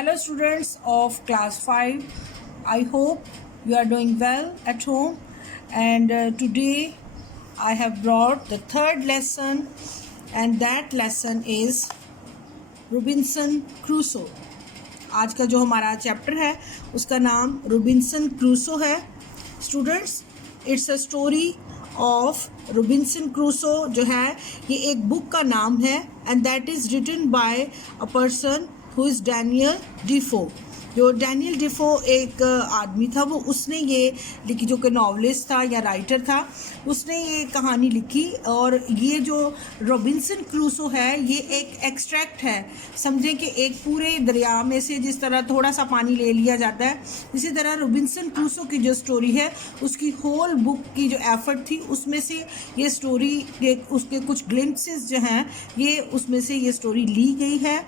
Hello students of class 5. I hope you are doing well at home, and today I have brought the third lesson, and that lesson is Robinson Crusoe. आज का जो हमारा chapter है उसका नाम Robinson Crusoe है. Students, it's a story of Robinson Crusoe जो है ये एक बुक का नाम है, and that is written by a person who is Daniel Defoe. जो डैनियल डिफो एक आदमी था, वो उसने ये लिखी, जो कि नॉवलिस्ट था या राइटर था, उसने ये कहानी लिखी. और ये जो रॉबिन्सन क्रूसो है ये एक एक्सट्रैक्ट है. समझें कि एक पूरे दरिया में से जिस तरह थोड़ा सा पानी ले लिया जाता है, इसी तरह रॉबिन्सन क्रूसो की जो स्टोरी है उसकी होल बुक की जो एफर्ट थी उसमें से ये स्टोरी, उसके कुछ ग्लिम्पसेस जो हैं ये उसमें से ये स्टोरी ली गई है.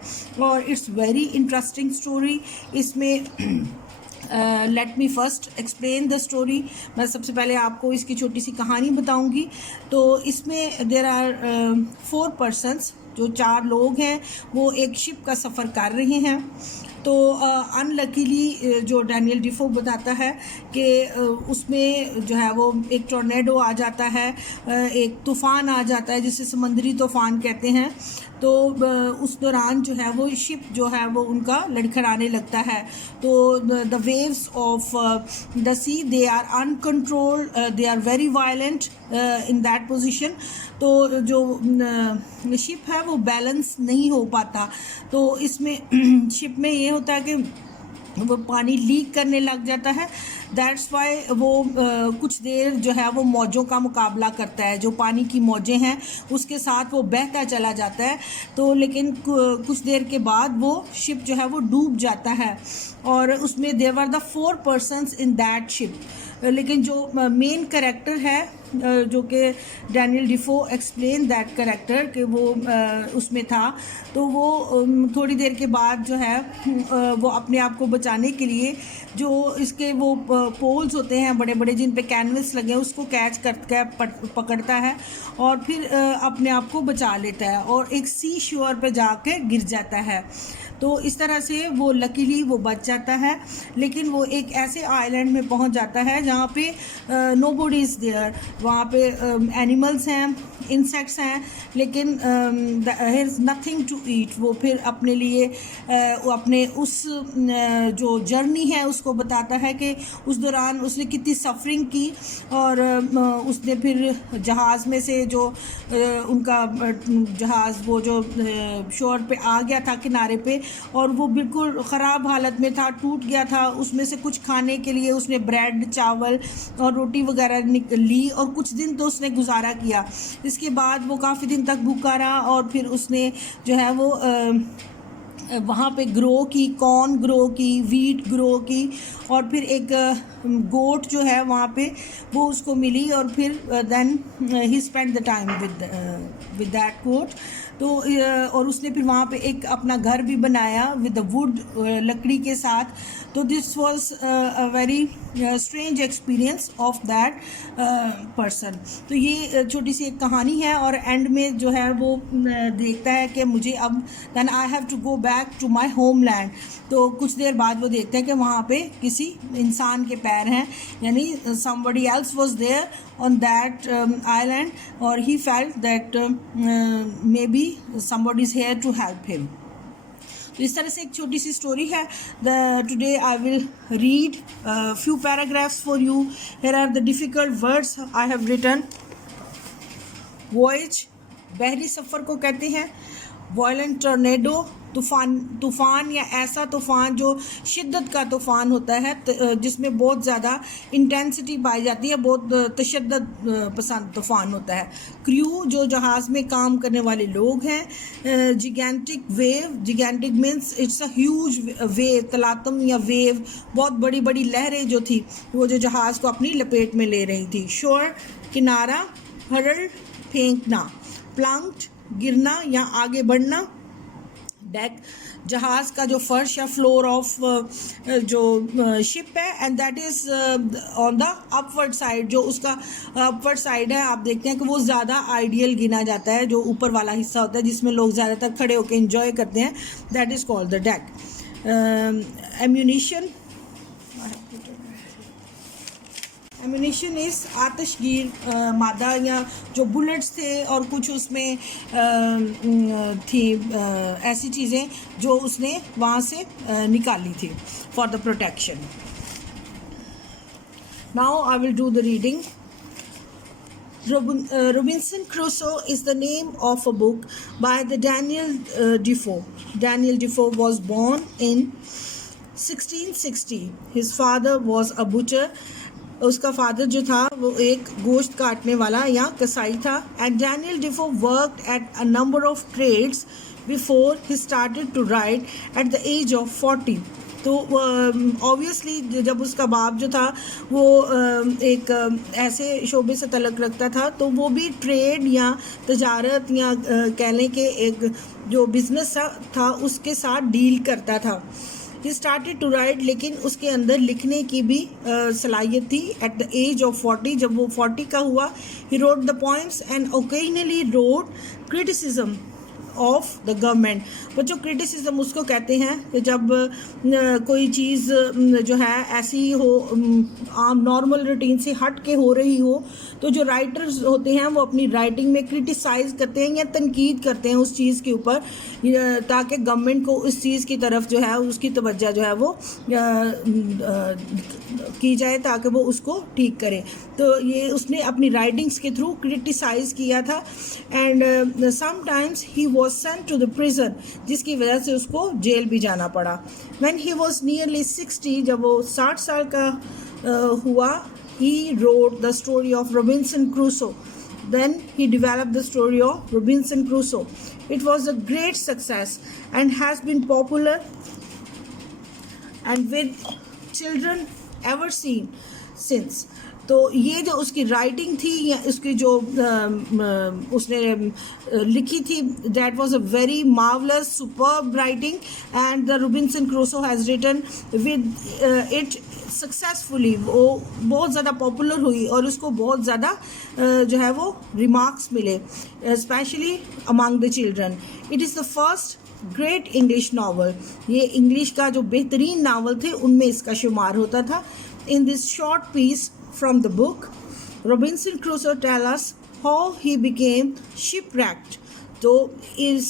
और इट्स वेरी इंटरेस्टिंग स्टोरी. इसमें let me first explain the story. मैं सबसे पहले आपको इसकी छोटी सी कहानी बताऊंगी. तो इसमें देर आर 4 पर्सन्स, जो 4 लोग हैं वो एक शिप का सफ़र कर रहे हैं. तो अनलकीली जो डैनियल डिफो बताता है कि उसमें जो है वो एक टॉर्नेडो आ जाता है, एक तूफ़ान आ जाता है जिसे समंदरी तूफ़ान कहते हैं. तो उस दौरान जो है वो शिप जो है वो उनका लड़खड़ाने लगता है. तो the waves of the sea, they are uncontrolled, they are very violent in that position. तो जो शिप है वो बैलेंस नहीं हो पाता. तो इसमें शिप में ये होता है कि वो पानी लीक करने लग जाता है. दैट्स वाई वो कुछ देर जो है वो मौजों का मुकाबला करता है. जो पानी की मौजें हैं उसके साथ वो बहता चला जाता है. तो लेकिन कुछ देर के बाद वो शिप जो है वो डूब जाता है. और उसमें there were the 4 persons in that ship. लेकिन जो मेन कैरेक्टर है, जो कि Daniel Defoe explain that character कि वो उसमें था, तो वो थोड़ी देर के बाद जो है वो अपने आप को बचाने के लिए जो इसके वो पोल्स होते हैं बड़े बड़े जिन पे कैनवस लगे हैं उसको कैच करके पकड़ता है और फिर अपने आप को बचा लेता है और एक सी शोर पे जाके गिर जाता है. तो इस तरह से वो लकीली वो बच जाता है. लेकिन वो एक ऐसे आइलैंड में पहुंच जाता है जहाँ पे नोबडी इज़ देयर. वहाँ पे एनिमल्स हैं, इंसेक्ट्स हैं, लेकिन there is nothing to eat. वो फिर अपने लिए वो अपने उस जो जर्नी है उसको बताता है कि उस दौरान उसने कितनी सफरिंग की. और उसने फिर जहाज़ में से जो उनका जहाज़ वो जो शोर पे आ गया था किनारे पे, और वो बिल्कुल ख़राब हालत में था, टूट गया था. उसमें से कुछ खाने के लिए उसने ब्रेड, चावल और रोटी वगैरह ली और कुछ दिन तो उसने गुजारा किया. इसके बाद वो काफ़ी दिन तक भूखा रहा और फिर उसने जो है वो वहाँ पे ग्रो की, कॉर्न ग्रो की, वीट ग्रो की. और फिर एक गोट जो है वहाँ पे वो उसको मिली और फिर then he spend the time with that goat. तो और उसने फिर वहाँ पे एक अपना घर भी बनाया विद द वुड, लकड़ी के साथ. तो this was a very strange experience of that person. तो ये छोटी सी एक कहानी है और एंड में जो है वो देखता है कि मुझे अब then I have to go back to my homeland. तो कुछ देर बाद वो देखते हैं कि वहाँ पे किसी इंसान के पैर हैं, यानी somebody else was there on that island, or he felt that maybe somebody is here to help him. तो इस तरह से एक छोटी सी स्टोरी है. Today I will read few paragraphs for you. Here are the difficult words I have written. Voyage, बहरी सफ़र को कहते हैं. वायलेंट टॉर्नेडो, तूफ़ान या ऐसा तूफ़ान जो शिद्दत का तूफ़ान होता है, जिसमें बहुत ज़्यादा इंटेंसिटी पाई जाती है, बहुत तशद्दुद पसंद तूफ़ान होता है. क्रू, जो जहाज़ में काम करने वाले लोग हैं. Gigantic wave, gigantic means it's a huge wave, तलातम या वेव, बहुत बड़ी बड़ी लहरें जो थी वो जो जहाज़ को अपनी लपेट में ले रही थी. शोर, किनारा. हरल, फेंकना. प्लंक्ड, गिरना या आगे बढ़ना. डेक, जहाज़ का जो फर्श या फ्लोर ऑफ जो शिप है, and that is on the upward side. जो उसका अपवर्ड साइड है आप देखते हैं कि वो ज़्यादा आइडियल गिना जाता है. जो ऊपर वाला हिस्सा होता है जिसमें लोग ज़्यादातर खड़े होकर एंजॉय करते हैं, that is called the deck. ammunition. Ammunition इस आतिशगीर मादा या जो बुलेट्स थे और कुछ उसमें थी ऐसी चीज़ें जो उसने वहाँ से निकाली थी for the protection. Now I will do the reading. Robinson Crusoe is the name of a book by the Daniel Defoe. Daniel Defoe was born in 1660. His father was a butcher. उसका father जो था वो एक गोश्त काटने वाला या कसाई था. And Daniel Defoe worked at a number of trades before he started to write at the age of 40. तो ऑब्वियसली जब उसका बाप जो था वो एक ऐसे शोबे से तलक रखता था तो वो भी ट्रेड या तजारत या कह लें कि एक जो बिज़नेस था उसके साथ डील करता था. He started to write, लेकिन उसके अंदर लिखने की भी सलाहियत थी. At the age of 40, जब वो 40 का हुआ, he wrote the poems and occasionally wrote criticism of the government. बच्चों क्रिटिसिज्म उसको कहते हैं कि जब कोई चीज़ जो है ऐसी हो आम नॉर्मल रूटीन से हट के हो रही हो तो जो राइटर्स होते हैं वो अपनी राइटिंग में क्रिटिसाइज़ करते हैं या तनकीद करते हैं उस चीज़ के ऊपर ताकि गवर्नमेंट को उस चीज़ की तरफ जो है उसकी तवज्जो जो है वो की जाए ताकि वो उसको ठीक करे. तो ये उसने अपनी राइटिंग्स के थ्रू क्रिटिसाइज़ किया था. And sometimes he was sent to the prison, जिसकी वजह से उसको जेल भी जाना पड़ा. When he was nearly 60, जब वो 60 साल का हुआ, he wrote the story of Robinson Crusoe. Then he developed the story of Robinson Crusoe. It was a great success and has been popular and with children ever since. तो ये जो उसकी writing थी या उसकी जो उसने लिखी थी that was a very marvellous superb writing and the Robinson Crusoe has written with it successfully. वो बहुत ज़्यादा पॉपुलर हुई और उसको बहुत ज़्यादा जो है वो रिमार्क्स मिले specially among the children. It is the first great English novel. ये इंग्लिश का जो बेहतरीन नावल थे उनमें इसका शुमार होता था. In this short piece from the book, Robinson Crusoe tells us how he became shipwrecked. तो इस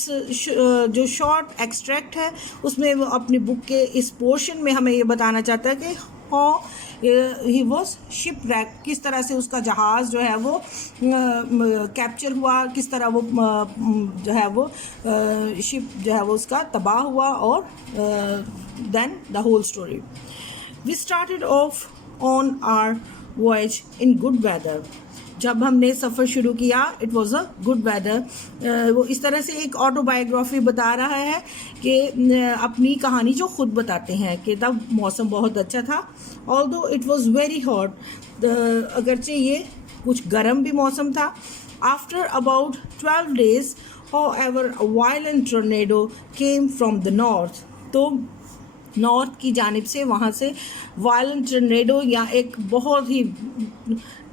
जो शॉर्ट एक्सट्रैक्ट है उसमें वो अपनी बुक के इस पोर्शन में हमें ये बताना चाहता है कि how he was shipwrecked, किस तरह से उसका जहाज़ जो है वो कैप्चर हुआ, किस तरह वो जो है वो शिप जो है वो उसका तबाह हुआ और then the whole story. We started off on our voyage in good weather. जब हमने सफ़र शुरू किया it was a good weather. वो इस तरह से एक ऑटोबायोग्राफी बता रहा है कि अपनी कहानी जो ख़ुद बताते हैं कि तब मौसम बहुत अच्छा था. Although it was very hot, अगरचे ये कुछ गर्म भी मौसम था. After about 12 days, however, a violent tornado came from the north. तो नॉर्थ की जानिब से वहाँ से वायलेंट टर्नेडो या एक बहुत ही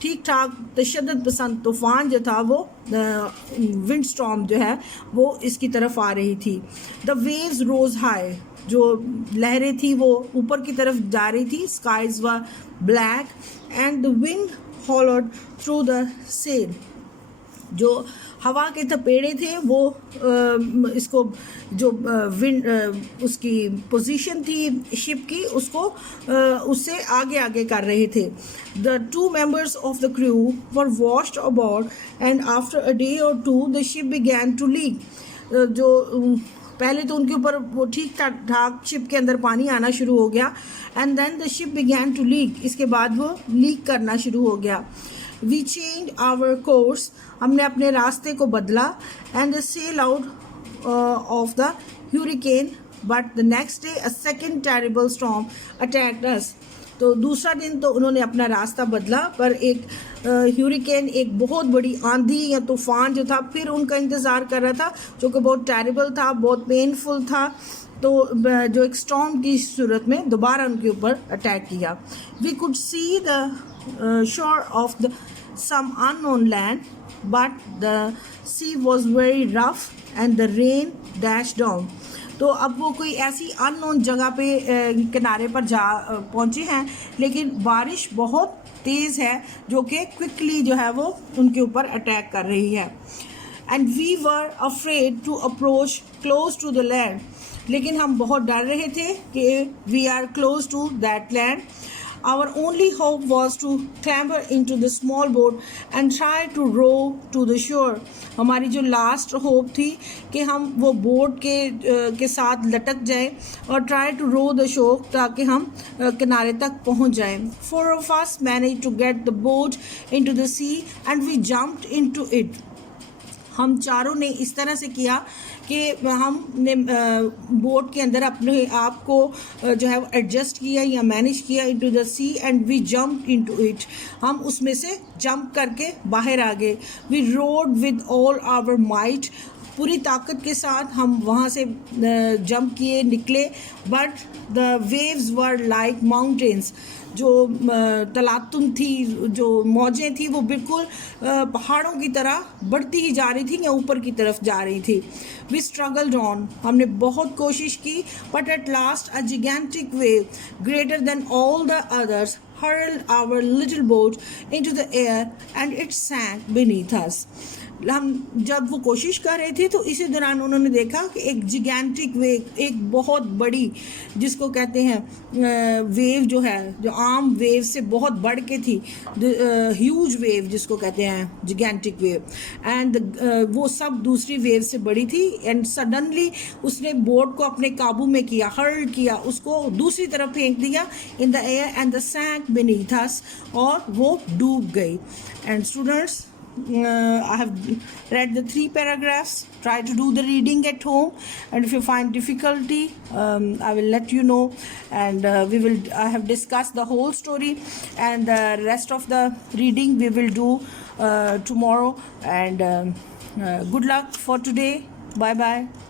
ठीक ठाक तशद्दुद पसंद तूफ़ान जो था वो विंड स्टॉर्म जो है वो इसकी तरफ आ रही थी. द वेव्स रोज हाई, जो लहरें थी वो ऊपर की तरफ जा रही थी. Skies were black and the wind howled through the sail. जो हवा के थपेड़े थे वो इसको जो विंड उसकी पोजीशन थी शिप की उसको उससे आगे आगे कर रहे थे. The 2 members of the crew were washed about and after a day or 2 the ship began to leak. जो पहले तो उनके ऊपर वो ठीक ठाक शिप के अंदर पानी आना शुरू हो गया and then the ship began to leak. इसके बाद वो लीक करना शुरू हो गया. We changed our course, हमने अपने रास्ते को बदला and sail out of the hurricane, but the next day a second terrible storm attacked us. तो दूसरा दिन तो उन्होंने अपना रास्ता बदला पर एक ह्यूरिकेन एक बहुत बड़ी आंधी या तूफ़ान जो था फिर उनका इंतज़ार कर रहा था जो कि बहुत टेरिबल था, बहुत पेनफुल था. तो जो एक स्टॉर्म की सूरत में दोबारा उनके ऊपर अटैक किया. We could see the shore of the some unknown land, but the sea was very rough and the rain dashed down. तो अब वो कोई ऐसी अननोन जगह पे किनारे पर जा पहुँचे हैं, लेकिन बारिश बहुत तेज़ है जो कि क्विकली जो है वो उनके ऊपर अटैक कर रही है। And we were afraid to approach close to the land, लेकिन हम बहुत डर रहे थे कि we are close to that land. Our only hope was to clamber into the small boat and try to row to the shore. हमारी जो last hope थी कि हम वो बोट के साथ लटक जाएं और try to row the shore ताकि हम किनारे तक पहुंच जाएं। 4 of us managed to get the boat into the sea and we jumped into it. हम चारों ने इस तरह से किया कि हमने बोट के अंदर अपने आप को जो है एडजस्ट किया या मैनेज किया into the sea and we jump into it. हम उसमें से जंप करके बाहर आ गए। We rowed with all our might, पूरी ताकत के साथ हम वहाँ से जंप किए निकले। But the waves were like mountains, जो तलातुम थी, जो मौजें थी वो बिल्कुल पहाड़ों की तरह बढ़ती ही जा रही थी या ऊपर की तरफ जा रही थी। वी स्ट्रगल्ड ऑन, हमने बहुत कोशिश की, but at last a gigantic wave greater than all the others hurled our little boat into the air and it sank beneath us. हम जब वो कोशिश कर रहे थे तो इसी दौरान उन्होंने देखा कि एक जिगेंटिक वेव, एक बहुत बड़ी, जिसको कहते हैं वेव जो है, जो आम वेव से बहुत बढ़ के थी, ह्यूज वेव जिसको कहते हैं जिगेंटिक वेव, एंड वो सब दूसरी वेव से बड़ी थी। एंड सडनली उसने बोट को अपने काबू में किया, हर्ल किया, उसको दूसरी तरफ फेंक दिया in the air and the sank beneath us, और वो डूब गई। And students, I have read the 3 paragraphs. Try to do the reading at home, and if you find difficulty, I will let you know, and I have discussed the whole story, and the rest of the reading we will do tomorrow. And good luck for today. Bye bye.